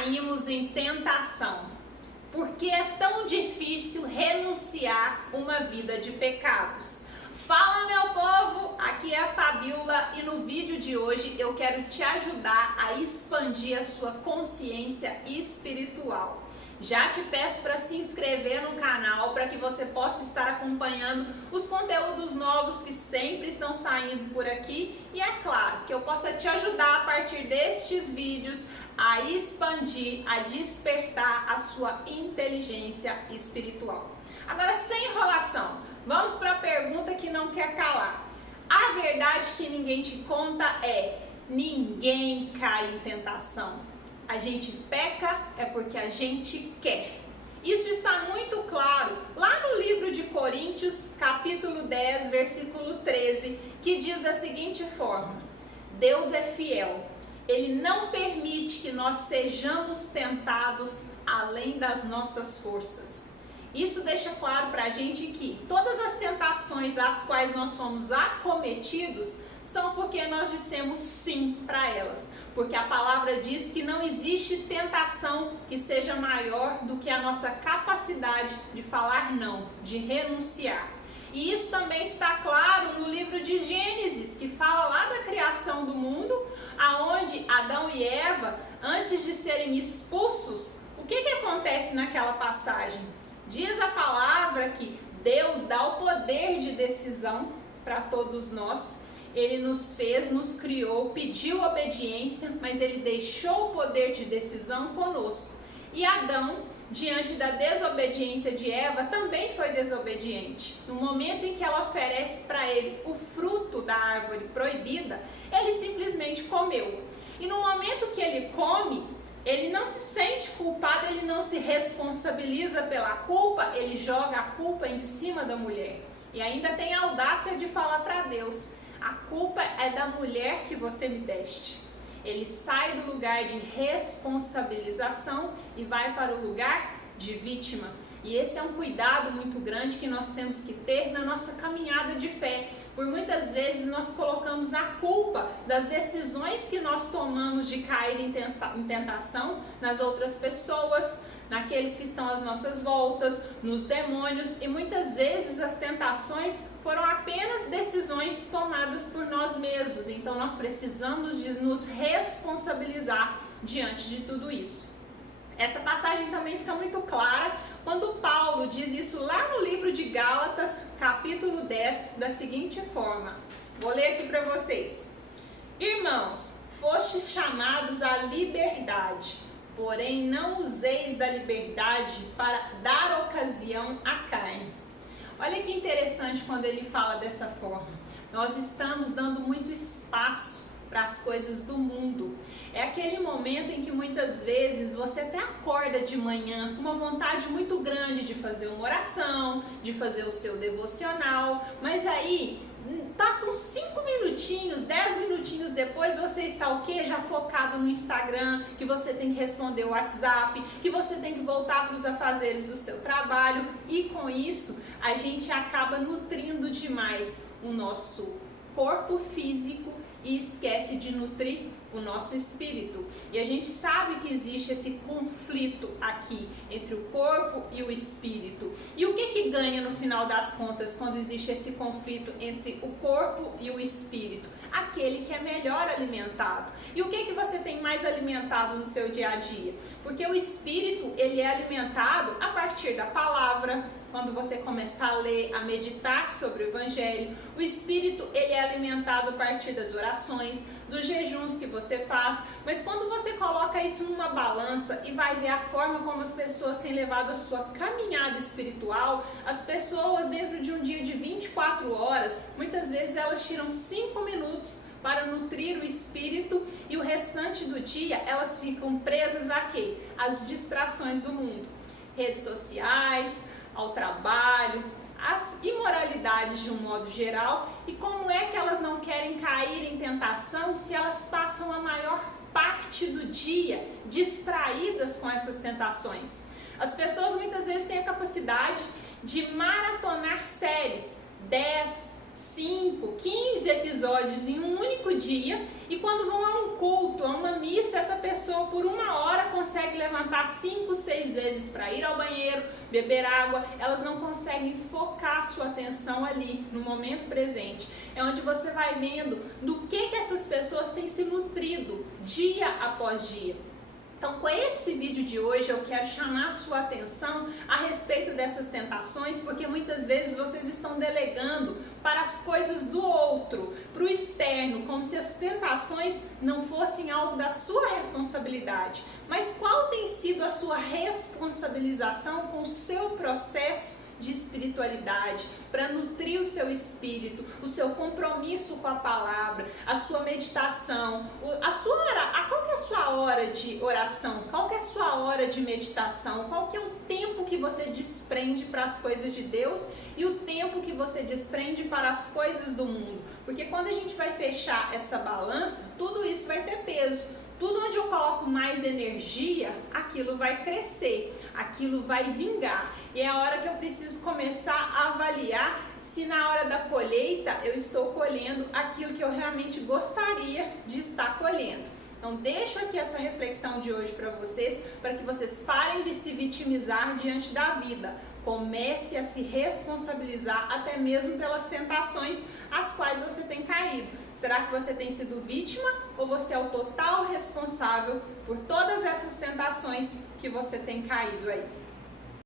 caímos em tentação? Por que é tão difícil renunciar uma vida de pecados? Fala, meu povo, aqui é a Fabiola e no vídeo de hoje eu quero te ajudar a expandir a sua consciência espiritual. Já te peço para se inscrever no canal para que você possa estar acompanhando os conteúdos novos que sempre estão saindo por aqui e é claro que eu possa te ajudar a partir destes vídeos a expandir, a despertar a sua inteligência espiritual. Agora, sem enrolação, vamos para a pergunta que não quer calar. A verdade que ninguém te conta é: ninguém cai em tentação. A gente peca é porque a gente quer. Isso está muito claro lá no livro de Coríntios, capítulo 10, versículo 13, que diz da seguinte forma: Deus é fiel. Ele não permite que nós sejamos tentados além das nossas forças. Isso deixa claro para a gente que todas as tentações às quais nós somos acometidos são porque nós dissemos sim para elas. Porque a palavra diz que não existe tentação que seja maior do que a nossa capacidade de falar não, de renunciar. E isso também está claro no livro de Gênesis, que fala lá da criação do mundo, aonde Adão e Eva, antes de serem expulsos, o que acontece naquela passagem? Diz a palavra que Deus dá o poder de decisão para todos nós. Ele nos fez, nos criou, pediu obediência, mas ele deixou o poder de decisão conosco. E Adão, diante da desobediência de Eva, também foi desobediente. No momento em que ela oferece para ele o fruto da árvore proibida, ele simplesmente comeu. E no momento que ele come, ele não se sente culpado, ele não se responsabiliza pela culpa, ele joga a culpa em cima da mulher. E ainda tem a audácia de falar para Deus: a culpa é da mulher que você me deste. Ele sai do lugar de responsabilização e vai para o lugar de vítima. E esse é um cuidado muito grande que nós temos que ter na nossa caminhada de fé. Por muitas vezes nós colocamos a culpa das decisões que nós tomamos de cair em tentação nas outras pessoas, naqueles que estão às nossas voltas, nos demônios, e muitas vezes as tentações foram apenas decisões tomadas por nós mesmos. Então nós precisamos de nos responsabilizar diante de tudo isso. Essa passagem também fica muito clara quando Paulo diz isso lá no livro de Gálatas, capítulo 10, da seguinte forma. Vou ler aqui para vocês. Irmãos, fostes chamados à liberdade, porém não useis da liberdade para dar ocasião à carne. Olha que interessante quando ele fala dessa forma. Nós estamos dando muito espaço para as coisas do mundo. É aquele momento em que muitas vezes você até acorda de manhã com uma vontade muito grande de fazer uma oração, de fazer o seu devocional, mas aí passam 5 minutinhos, 10 minutinhos depois você está o quê? Já focado no Instagram, que você tem que responder o WhatsApp, que você tem que voltar para os afazeres do seu trabalho, e com isso a gente acaba nutrindo demais o nosso corpo físico e esquece de nutrir o nosso espírito. E a gente sabe que existe esse conflito aqui entre o corpo e o espírito. E o que ganha no final das contas quando existe esse conflito entre o corpo e o espírito? Aquele que é melhor alimentado. E o que você tem mais alimentado no seu dia a dia? Porque o espírito, ele é alimentado a partir da palavra. Quando você começar a ler, a meditar sobre o Evangelho, o Espírito, ele é alimentado a partir das orações, dos jejuns que você faz. Mas quando você coloca isso numa balança e vai ver a forma como as pessoas têm levado a sua caminhada espiritual, as pessoas dentro de um dia de 24 horas, muitas vezes elas tiram 5 minutos para nutrir o espírito e o restante do dia elas ficam presas a quê? As distrações do mundo, redes sociais, ao trabalho, as imoralidades de um modo geral. E como é que elas não querem cair em tentação se elas passam a maior parte do dia distraídas com essas tentações? As pessoas muitas vezes têm a capacidade de maratonar séries, 10, 5, 15 episódios em um único dia, e quando vão a um culto, a uma missa, essa pessoa por 1 hora consegue conseguem levantar 5, 6 vezes para ir ao banheiro, beber água, elas não conseguem focar sua atenção ali, no momento presente. É onde você vai vendo do que essas pessoas têm se nutrido dia após dia. Então, com esse vídeo de hoje, eu quero chamar a sua atenção a respeito dessas tentações, porque muitas vezes vocês estão delegando para as coisas do outro, para o externo, como se as tentações não fossem algo da sua responsabilidade. Mas qual tem sido a sua responsabilização com o seu processo de espiritualidade, para nutrir o seu espírito, o seu compromisso com a palavra, a sua meditação, qual que é a sua hora de oração, qual que é a sua hora de meditação, qual que é o tempo que você desprende para as coisas de Deus e o tempo que você desprende para as coisas do mundo, porque quando a gente vai fechar essa balança, tudo isso vai ter peso. Tudo onde eu coloco mais energia, aquilo vai crescer, aquilo vai vingar. E é a hora que eu preciso começar a avaliar se na hora da colheita eu estou colhendo aquilo que eu realmente gostaria de estar colhendo. Então deixo aqui essa reflexão de hoje para que vocês parem de se vitimizar diante da vida. Comece a se responsabilizar até mesmo pelas tentações às quais você tem caído. Será que você tem sido vítima ou você é o total responsável por todas essas tentações que você tem caído aí?